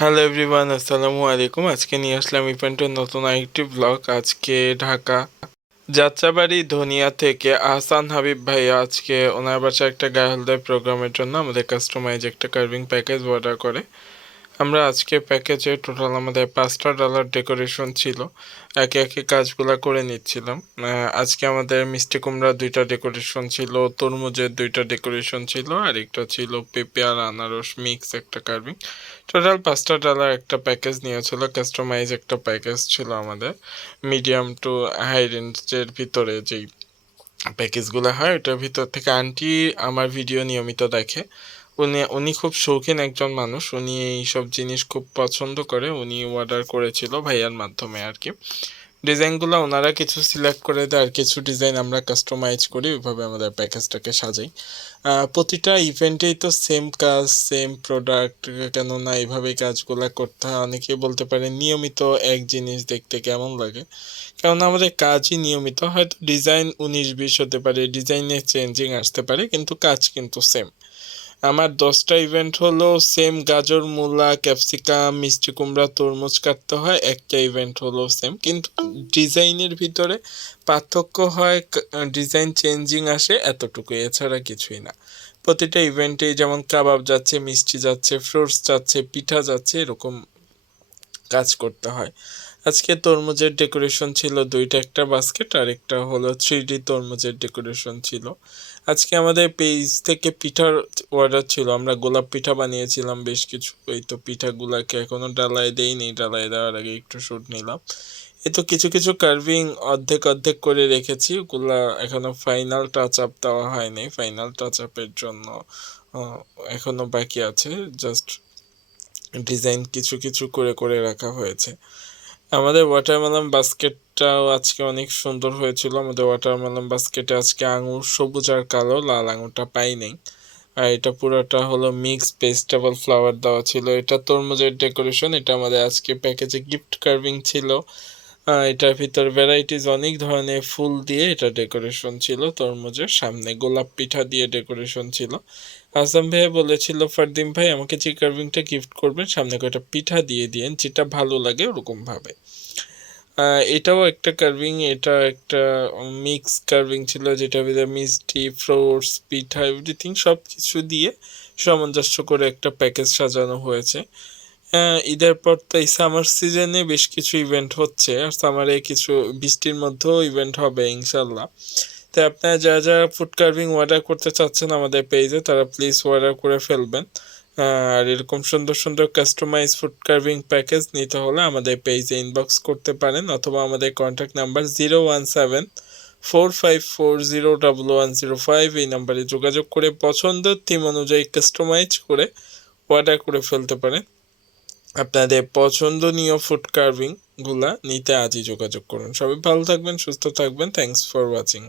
Hello everyone, আসসালামু আলাইকুম। আজকে নিয়ে আসলাম ইভেন্টের নতুন আরেকটি ব্লগ। আজকে ঢাকা যাত্রাবাড়ি ধনিয়া থেকে আহসান হাবিব ভাইয়া আজকে ওনার বাসায় একটা গায়ে হলুদের প্রোগ্রামের জন্য আমাদের কাস্টমাইজ একটা কার্ভিং প্যাকেজ অর্ডার করে। আমরা আজকে প্যাকেজে টোটাল আমাদের $5 ডেকোরেশন ছিল। একে একে কাজগুলা করে নিচ্ছিলাম। আজকে আমাদের মিষ্টি কুমড়া 2টা ডেকোরেশন ছিল, তরমুজের 2টা ডেকোরেশন ছিল, আর একটা ছিল পেঁপে আর আনারস মিক্স একটা কার্ভিং। টোটাল $5 একটা প্যাকেজ নিয়েছিল। কাস্টমাইজ একটা প্যাকেজ ছিল আমাদের, মিডিয়াম টু হাই রেঞ্জের ভিতরে যেই প্যাকেজগুলো হয় ওটার ভিতর থেকে আন্টি আমার ভিডিও নিয়মিত দেখে। উনি খুব শৌখিন একজন মানুষ, উনি এইসব জিনিস খুব পছন্দ করে। উনি অর্ডার করেছিল ভাইয়ার মাধ্যমে আর কি। ডিজাইনগুলো ওনারা কিছু সিলেক্ট করে দেয় আর কিছু ডিজাইন আমরা কাস্টমাইজ করি, ওইভাবে আমাদের প্যাকেজটাকে সাজাই। প্রতিটা ইভেন্টেই তো সেম কাজ সেম প্রোডাক্ট, কেননা এইভাবেই কাজগুলো করতে হয়। অনেকেই বলতে পারে নিয়মিত এক জিনিস দেখতে কেমন লাগে, কেননা আমাদের কাজই নিয়মিত। হয়তো ডিজাইন 19-20 হতে পারে, ডিজাইনে চেঞ্জিং আসতে পারে, কিন্তু কাজ কিন্তু সেম। আমার 10টা ইভেন্ট হলো সেম, গাজর মূলা ক্যাপসিকাম মিষ্টি কুমড়া তরমুজ কাটতে হয়, একটা ইভেন্ট হলো সেম, কিন্তু ডিজাইনের ভিতরে পার্থক্য হয়, ডিজাইন চেঞ্জিং আসে, এতটুকু, এছাড়া কিছুই না। প্রতিটা ইভেন্টেই যেমন কাবাব যাচ্ছে, মিষ্টি যাচ্ছে, ফ্রুটস যাচ্ছে, পিঠা যাচ্ছে, এরকম কাজ করতে হয়। আজকে তরমুজের ডেকোরেশন ছিল 2টা, একটা বাস্কেট আর একটা হলো 3D তরমুজের ডেকোরেশন ছিল। আজকে আমাদের পেজ থেকে পিঠার অর্ডার ছিল, আমরা গোলাপ পিঠা বানিয়েছিলাম বেশ কিছু। এই তো পিঠাগুলাকে এখনো ডালায় দেইনি, ডালায় দেওয়ার আগে একটু শুট নিলাম। এই তো কিছু কিছু কার্ভিং অর্ধেক অর্ধেক করে রেখেছি, ওগুলা এখনো ফাইনাল টাচ আপ দেওয়া হয়নি। ফাইনাল টাচ আপের জন্য আহ, এখনো বাকি আছে, জাস্ট ডিজাইন কিছু কিছু করে করে রাখা হয়েছে। আমাদের ওয়াটারমেলন বাস্কেটটাও আজকে অনেক সুন্দর হয়েছিল। আমাদের ওয়াটারমেলন বাস্কেটে আজকে আঙুর সবুজ আর কালো, লাল আঙুরটা পাই নাই। আর এটা পুরোটা হলো মিক্স ভেজিটেবল ফ্লাওয়ার দেওয়া ছিল। এটা তরমুজের ডেকোরেশন, এটা আমাদের আজকে প্যাকেজে গিফট কার্ভিং ছিল। এটার ভিতর ভ্যারাইটিস অনেক ধরনের ফুল দিয়ে এটা ডেকোরেশন ছিল। তরমুজের সামনে গোলাপ পিঠা দিয়ে ডেকোরেশন ছিল। আজম ভাই বলেছিল ফারদিন ভাই আমাকে যে কার্ভিংটা গিফট করবেন সামনে কয়েকটা পিঠা দিয়ে দিয়েন, যেটা ভালো লাগে ওরকম ভাবে। এটাও একটা কার্ভিং, এটা একটা মিক্স কার্ভিং ছিল, যেটা ভিতরে মিষ্টি ফ্রুটস পিঠা এভরিথিং সব কিছু দিয়ে সামঞ্জস্য করে একটা প্যাকেজ সাজানো হয়েছে। ঈদের পর তো এই সামার সিজনে বেশ কিছু ইভেন্ট হচ্ছে, আর সামারে কিছু বৃষ্টির মধ্যেও ইভেন্ট হবে ইনশাল্লাহ। তাই আপনারা যারা যারা ফুড কার্ভিং অর্ডার করতে চাচ্ছেন আমাদের পেজে, তারা প্লিজ অর্ডার করে ফেলবেন। আর এরকম সুন্দর সুন্দর কাস্টমাইজ ফুড কার্ভিং প্যাকেজ নিতে হলে আমাদের পেজে ইনবক্স করতে পারেন, অথবা আমাদের কন্ট্যাক্ট নাম্বার 017-45401105 এই নাম্বারে যোগাযোগ করে পছন্দের থিম অনুযায়ী কাস্টমাইজ করে অর্ডার করে ফেলতে পারেন। আপনাদের পছন্দনীয় ফুড কার্ভিং গুলা নিতে আজই যোগাযোগ করুন। সবাই ভালো থাকবেন, সুস্থ থাকবেন। Thanks for watching.